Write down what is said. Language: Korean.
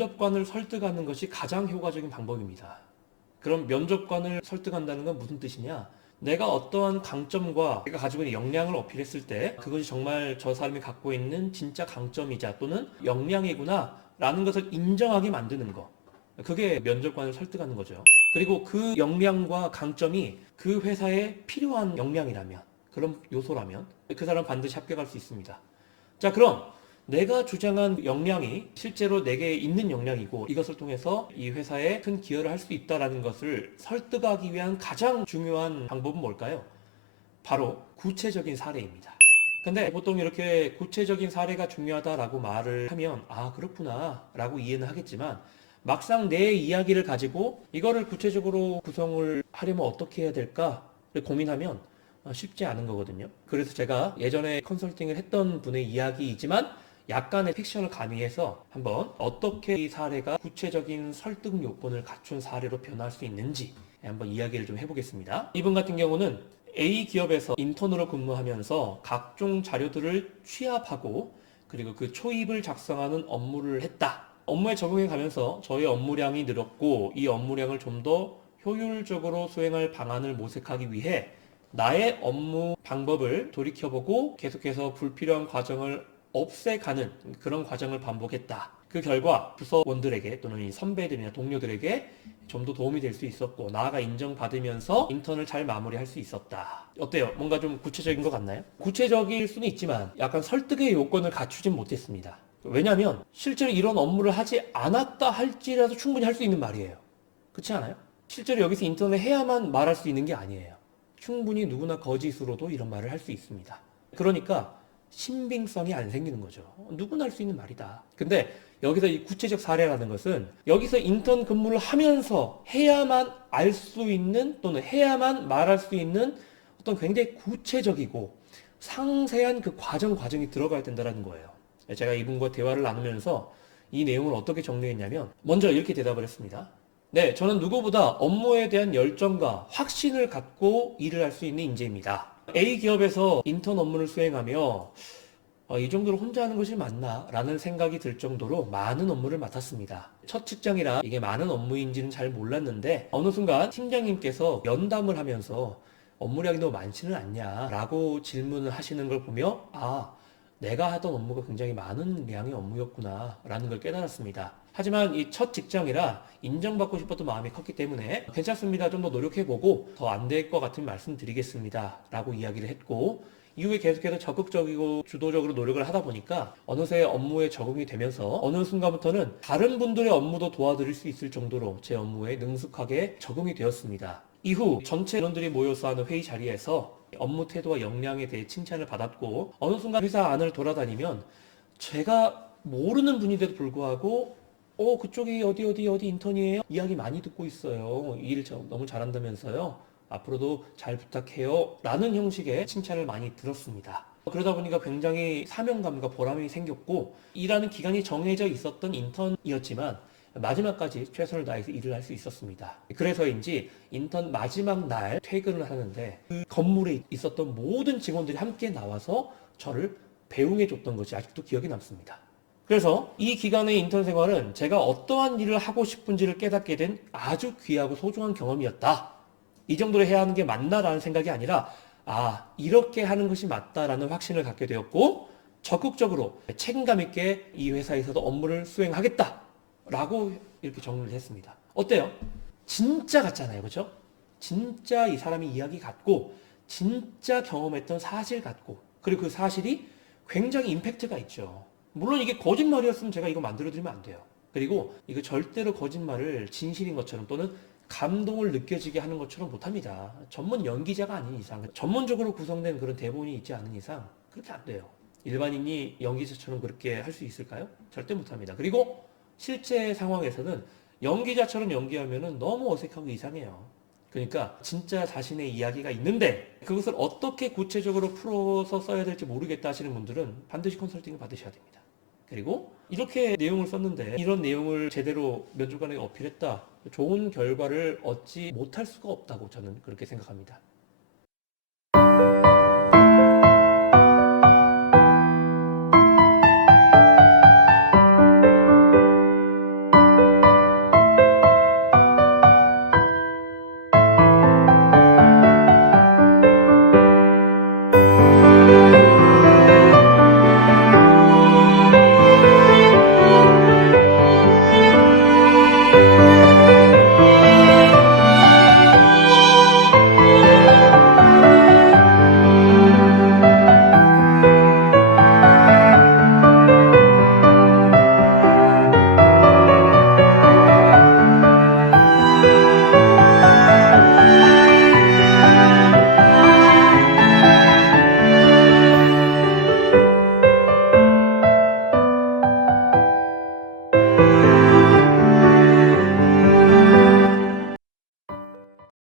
면접관을 설득하는 것이 가장 효과적인 방법입니다. 그럼 면접관을 설득한다는 건 무슨 뜻이냐? 내가 어떠한 강점과 내가 가지고 있는 역량을 어필했을 때 그것이 정말 저 사람이 갖고 있는 진짜 강점이자 또는 역량이구나 라는 것을 인정하게 만드는 거. 그게 면접관을 설득하는 거죠. 그리고 그 역량과 강점이 그 회사에 필요한 역량이라면, 그런 요소라면 그 사람 반드시 합격할 수 있습니다. 자, 그럼 내가 주장한 역량이 실제로 내게 있는 역량이고 이것을 통해서 이 회사에 큰 기여를 할 수 있다는 것을 설득하기 위한 가장 중요한 방법은 뭘까요? 바로 구체적인 사례입니다. 근데 보통 이렇게 구체적인 사례가 중요하다라고 말을 하면 아, 그렇구나 라고 이해는 하겠지만 막상 내 이야기를 가지고 이거를 구체적으로 구성을 하려면 어떻게 해야 될까를 고민하면 쉽지 않은 거거든요. 그래서 제가 예전에 컨설팅을 했던 분의 이야기이지만 약간의 픽션을 가미해서 한번 어떻게 이 사례가 구체적인 설득 요건을 갖춘 사례로 변할 수 있는지 한번 이야기를 좀 해보겠습니다. 이분 같은 경우는 A 기업에서 인턴으로 근무하면서 각종 자료들을 취합하고 그리고 그 초입을 작성하는 업무를 했다. 업무에 적응해 가면서 저의 업무량이 늘었고 이 업무량을 좀 더 효율적으로 수행할 방안을 모색하기 위해 나의 업무 방법을 돌이켜보고 계속해서 불필요한 과정을 없애가는 그런 과정을 반복했다. 그 결과 부서원들에게 또는 이 선배들이나 동료들에게 좀 더 도움이 될 수 있었고 나아가 인정받으면서 인턴을 잘 마무리할 수 있었다. 어때요? 뭔가 좀 구체적인 것 같나요? 구체적일 수는 있지만 약간 설득의 요건을 갖추진 못했습니다. 왜냐하면 실제로 이런 업무를 하지 않았다 할지라도 충분히 할 수 있는 말이에요. 그렇지 않아요? 실제로 여기서 인턴을 해야만 말할 수 있는 게 아니에요. 충분히 누구나 거짓으로도 이런 말을 할 수 있습니다. 그러니까 신빙성이 안 생기는 거죠. 누구나 할 수 있는 말이다. 근데 여기서 이 구체적 사례라는 것은 여기서 인턴 근무를 하면서 해야만 알 수 있는 또는 해야만 말할 수 있는 어떤 굉장히 구체적이고 상세한 그 과정이 들어가야 된다는 거예요. 제가 이분과 대화를 나누면서 이 내용을 어떻게 정리했냐면 먼저 이렇게 대답을 했습니다. 네, 저는 누구보다 업무에 대한 열정과 확신을 갖고 일을 할 수 있는 인재입니다. A 기업에서 인턴 업무를 수행하며 이 정도로 혼자 하는 것이 맞나? 라는 생각이 들 정도로 많은 업무를 맡았습니다. 첫 직장이라 이게 많은 업무인지는 잘 몰랐는데 어느 순간 팀장님께서 면담을 하면서 업무량이 너무 많지는 않냐? 라고 질문을 하시는 걸 보며 내가 하던 업무가 굉장히 많은 양의 업무였구나 라는 걸 깨달았습니다. 하지만 이 첫 직장이라 인정받고 싶었던 마음이 컸기 때문에 괜찮습니다. 좀 더 노력해보고 더 안 될 것 같으면 말씀드리겠습니다. 라고 이야기를 했고 이후에 계속해서 적극적이고 주도적으로 노력을 하다 보니까 어느새 업무에 적응이 되면서 어느 순간부터는 다른 분들의 업무도 도와드릴 수 있을 정도로 제 업무에 능숙하게 적응이 되었습니다. 이후 전체 인원들이 모여서 하는 회의 자리에서 업무 태도와 역량에 대해 칭찬을 받았고 어느 순간 회사 안을 돌아다니면 제가 모르는 분인데도 불구하고 그쪽이 어디 인턴이에요? 이야기 많이 듣고 있어요. 일 너무 잘한다면서요. 앞으로도 잘 부탁해요. 라는 형식의 칭찬을 많이 들었습니다. 그러다 보니까 굉장히 사명감과 보람이 생겼고 일하는 기간이 정해져 있었던 인턴이었지만 마지막까지 최선을 다해서 일을 할 수 있었습니다. 그래서인지 인턴 마지막 날 퇴근을 하는데 그 건물에 있었던 모든 직원들이 함께 나와서 저를 배웅해 줬던 것이 아직도 기억에 남습니다. 그래서 이 기간의 인턴 생활은 제가 어떠한 일을 하고 싶은지를 깨닫게 된 아주 귀하고 소중한 경험이었다. 이 정도로 해야 하는 게 맞나라는 생각이 아니라 이렇게 하는 것이 맞다라는 확신을 갖게 되었고 적극적으로 책임감 있게 이 회사에서도 업무를 수행하겠다라고 이렇게 정리를 했습니다. 어때요? 진짜 같잖아요. 그렇죠? 진짜 이 사람이 이야기 같고 진짜 경험했던 사실 같고 그리고 그 사실이 굉장히 임팩트가 있죠. 물론 이게 거짓말이었으면 제가 이거 만들어드리면 안 돼요. 그리고 이거 절대로 거짓말을 진실인 것처럼 또는 감동을 느껴지게 하는 것처럼 못합니다. 전문 연기자가 아닌 이상, 전문적으로 구성된 그런 대본이 있지 않은 이상 그렇게 안 돼요. 일반인이 연기자처럼 그렇게 할 수 있을까요? 절대 못합니다. 그리고 실제 상황에서는 연기자처럼 연기하면 너무 어색하고 이상해요. 그러니까 진짜 자신의 이야기가 있는데 그것을 어떻게 구체적으로 풀어서 써야 될지 모르겠다 하시는 분들은 반드시 컨설팅을 받으셔야 됩니다. 그리고 이렇게 내용을 썼는데 이런 내용을 제대로 면접관에게 어필했다. 좋은 결과를 얻지 못할 수가 없다고 저는 그렇게 생각합니다.